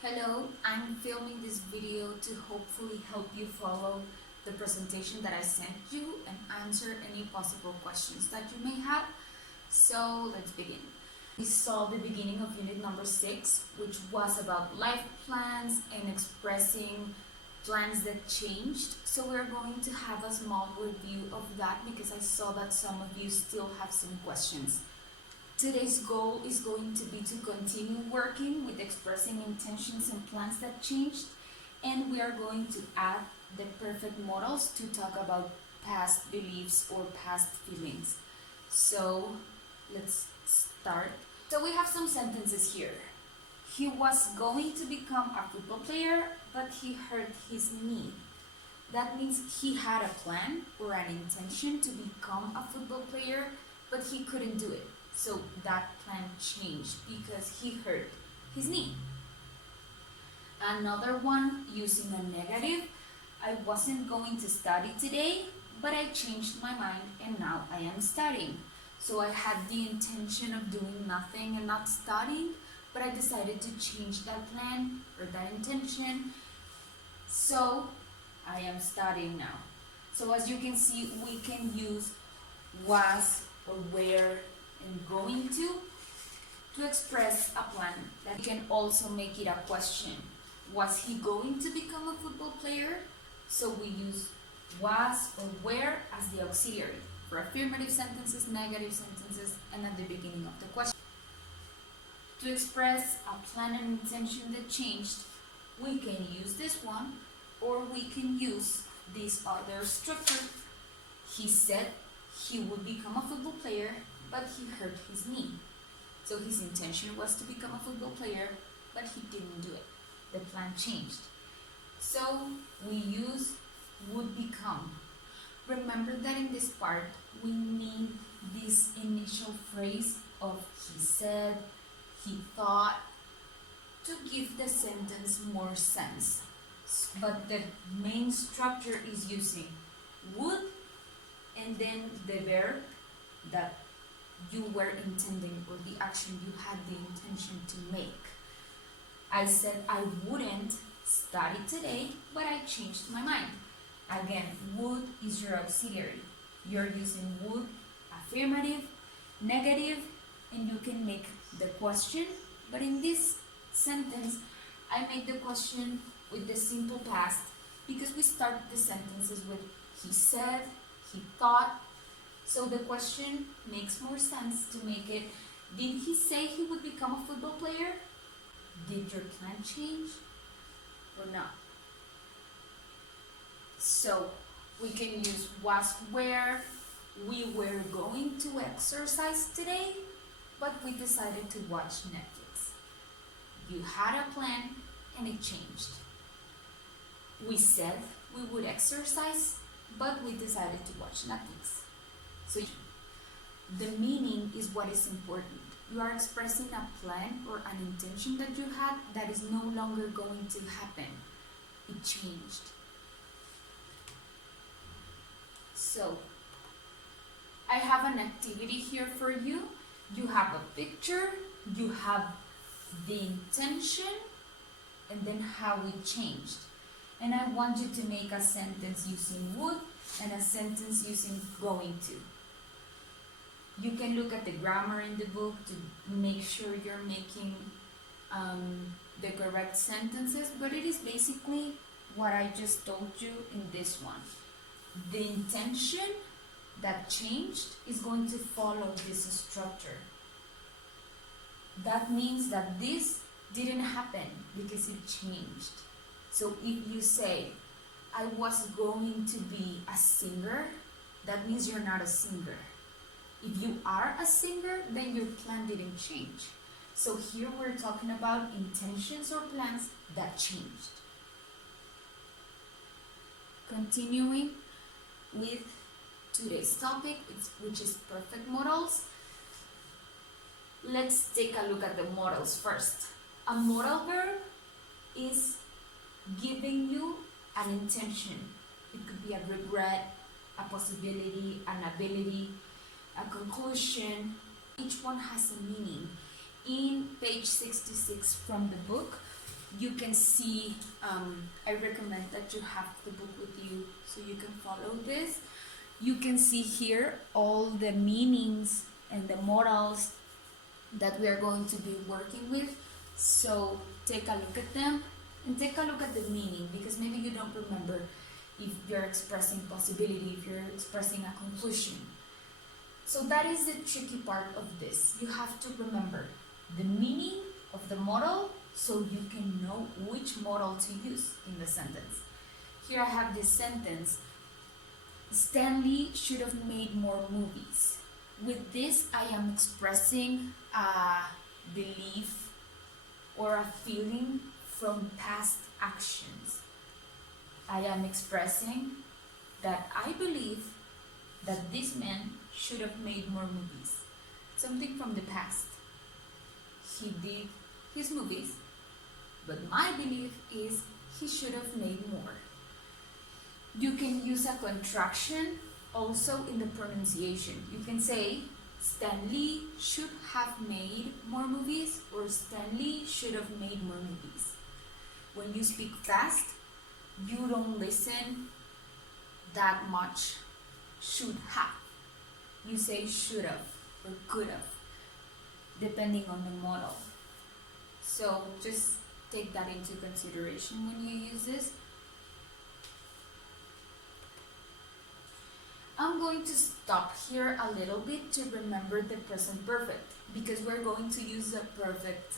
Hello, I'm filming this video to hopefully help you follow the presentation that I sent you and answer any possible questions that you may have. So let's begin. We saw the beginning of unit number 6, which was about life plans and expressing plans that changed. So we're going to have a small review of that because I saw that some of you still have some questions. Today's goal is going to be to continue working with expressing intentions and plans that changed, and we are going to add the perfect modals to talk about past beliefs or past feelings. So let's start. So we have some sentences here. He was going to become a football player, but he hurt his knee. That means he had a plan or an intention to become a football player, but he couldn't do it. So that plan changed because he hurt his knee. Another one using a negative. I wasn't going to study today, but I changed my mind and now I am studying. So I had the intention of doing nothing and not studying, but I decided to change that plan or that intention. So I am studying now. So as you can see, we can use was or were and going to express a plan. That can also make it a question. Was he going to become a football player? So we use was or were as the auxiliary for affirmative sentences, negative sentences, and at the beginning of the question. To express a plan and intention that changed, we can use this one or we can use this other structure. He said he would become a football player, but he hurt his knee. So his intention was to become a football player, but he didn't do it. The plan changed. So we use would become. Remember that in this part, we need this initial phrase of he said, he thought, to give the sentence more sense. But the main structure is using would and then the verb that you were intending or the action you had the intention to make. I said I wouldn't study today, but I changed my mind. Again, would is your auxiliary. You're using would, affirmative, negative, and you can make the question. But in this sentence, I make the question with the simple past because we start the sentences with he said, he thought. So the question makes more sense to make it, did he say he would become a football player? Did your plan change or not? So we can use was where, we were going to exercise today, but we decided to watch Netflix. You had a plan and it changed. We said we would exercise, but we decided to watch Netflix. So the meaning is what is important. You are expressing a plan or an intention that you had that is no longer going to happen. It changed. So I have an activity here for you. You have a picture, you have the intention, and then how it changed. And I want you to make a sentence using would and a sentence using going to. You can look at the grammar in the book to make sure you're making the correct sentences, but it is basically what I just told you in this one. The intention that changed is going to follow this structure. That means that this didn't happen because it changed. So if you say, I was going to be a singer, that means you're not a singer. If you are a singer, then your plan didn't change. So here we're talking about intentions or plans that changed. Continuing with today's topic, which is perfect modals. Let's take a look at the modals first. A modal verb is giving you an intention. It could be a regret, a possibility, an ability, a conclusion. Each one has a meaning. In page 66 from the book, you can see, I recommend that you have the book with you so you can follow this. You can see here all the meanings and the modals that we are going to be working with. So take a look at them and take a look at the meaning, because maybe you don't remember if you're expressing possibility, if you're expressing a conclusion. So that is the tricky part of this. You have to remember the meaning of the modal so you can know which modal to use in the sentence. Here I have this sentence: Stanley should have made more movies. With this, I am expressing a belief or a feeling from past actions. I am expressing that I believe that this man should have made more movies. Something from the past. He did his movies, but my belief is he should have made more. You can use a contraction also in the pronunciation. You can say Stanley should have made more movies, or Stanley should have made more movies. When you speak fast, you don't listen that much should have. You say should have or could have, depending on the modal. So just take that into consideration when you use this. I'm going to stop here a little bit to remember the present perfect, because we're going to use the perfect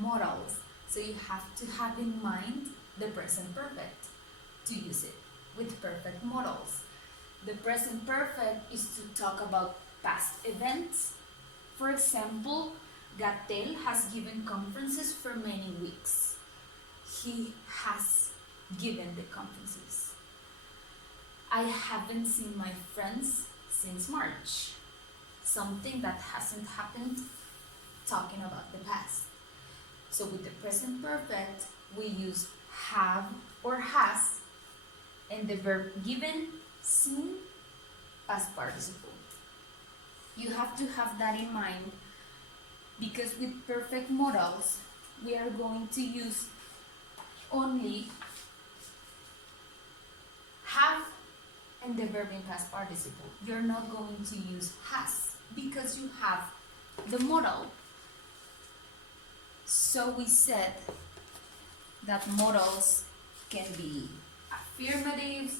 modals. So you have to have in mind the present perfect to use it with perfect modals. The present perfect is to talk about past events. For example, Gatel has given conferences for many weeks. He has given the conferences. I haven't seen my friends since March. Something that hasn't happened, talking about the past. So with the present perfect, we use have or has, and the verb given, seen, past participle. You have to have that in mind, because with perfect modals, we are going to use only have and the verb in past participle. You're not going to use has, because you have the modal. So we said that modals can be affirmatives,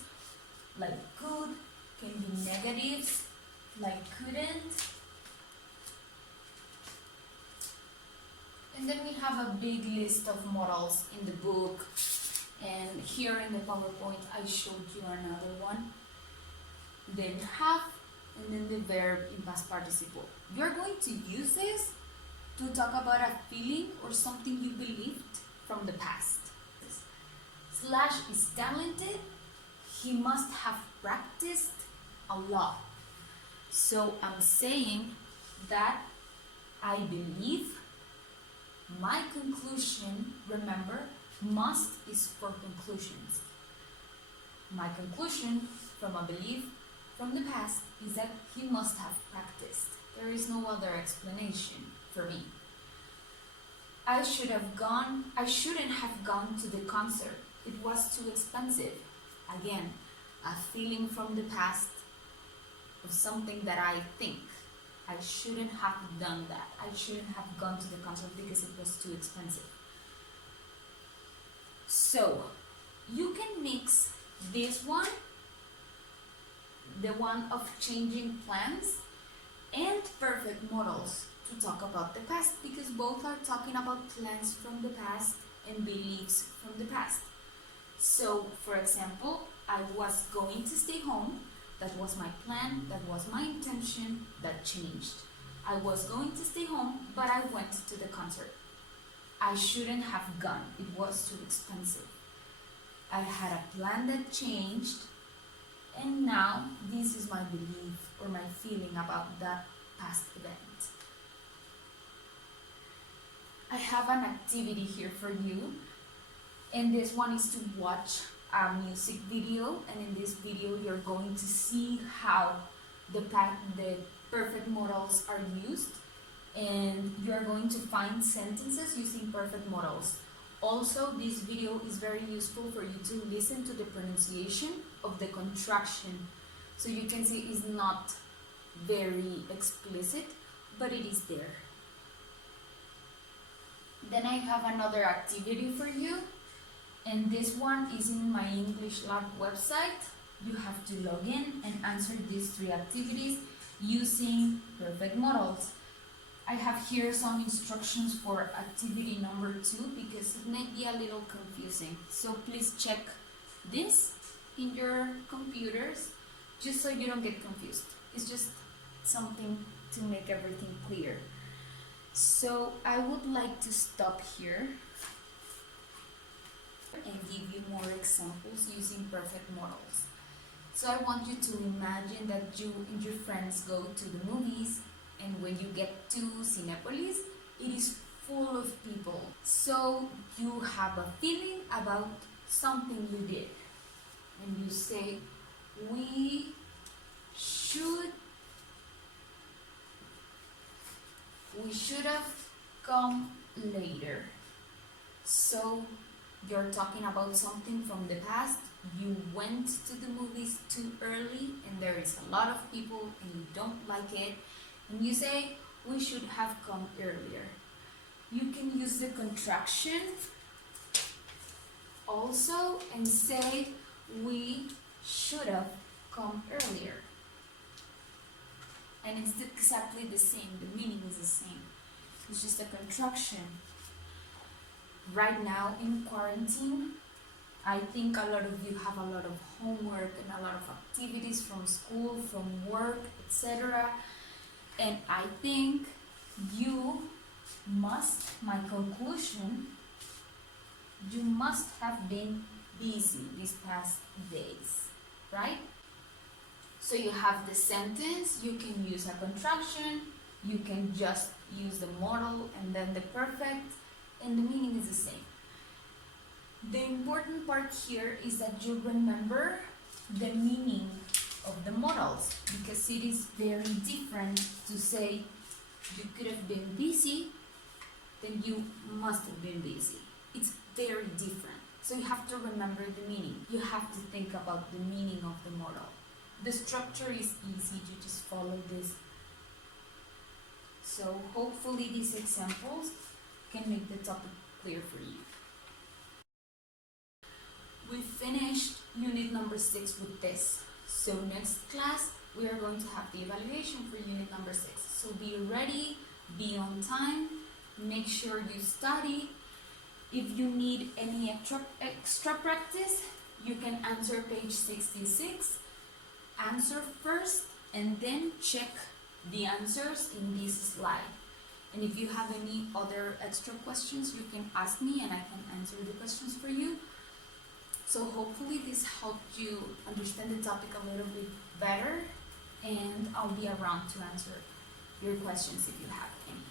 like could, can be negatives, like couldn't. And then we have a big list of modals in the book, and here in the PowerPoint I showed you another one. Then have, and then the verb in past participle. You're going to use this to talk about a feeling or something you believed from the past. Slash is talented. He must have practiced a lot. So I'm saying that I believe. My conclusion, remember, must is for conclusions. My conclusion from a belief from the past is that he must have practiced. There is no other explanation for me. I shouldn't have gone to the concert. It was too expensive. Again, a feeling from the past of something that I think. I shouldn't have done that. I shouldn't have gone to the concert because it was too expensive. So, you can mix this one, the one of changing plans, and perfect modals to talk about the past, because both are talking about plans from the past and beliefs from the past. So, for example, I was going to stay home. That was my plan, that was my intention, that changed. I was going to stay home, but I went to the concert. I shouldn't have gone, it was too expensive. I had a plan that changed, and now this is my belief or my feeling about that past event. I have an activity here for you, and this one is to watch a music video, and in this video you're going to see how the perfect modals are used, and you're going to find sentences using perfect modals. Also, this video is very useful for you to listen to the pronunciation of the contraction. So you can see it's not very explicit, but it is there. Then I have another activity for you, and this one is in my English Lab website. You have to log in and answer these 3 activities using perfect modals. I have here some instructions for activity number 2 because it may be a little confusing. So please check this in your computers just so you don't get confused. It's just something to make everything clear. So I would like to stop here and give you more examples using perfect modals. So I want you to imagine that you and your friends go to the movies, and when you get to Cinepolis, it is full of people. So you have a feeling about something you did, and you say, we should have come later. So you're talking about something from the past. You went to the movies too early and there is a lot of people and you don't like it, and you say, we should have come earlier. You can use the contraction also and say, we should have come earlier. And it's exactly the same, the meaning is the same. It's just a contraction. Right now in quarantine, I think a lot of you have a lot of homework and a lot of activities from school, from work, etc. And I think you must, my conclusion, you must have been busy these past days, right? So you have the sentence, you can use a contraction, you can just use the modal and then the perfect, and the meaning is the same. The important part here is that you remember the meaning of the modals, because it is very different to say you could have been busy than you must have been busy. It's very different. So you have to remember the meaning. You have to think about the meaning of the modal. The structure is easy, you just follow this. So hopefully these examples can make the topic clear for you. We finished unit number 6 with this. So next class, we are going to have the evaluation for unit number 6. So be ready, be on time, make sure you study. If you need any extra practice, you can answer page 66. Answer first and then check the answers in this slide. And if you have any other extra questions, you can ask me and I can answer the questions for you. So hopefully this helped you understand the topic a little bit better, and I'll be around to answer your questions if you have any.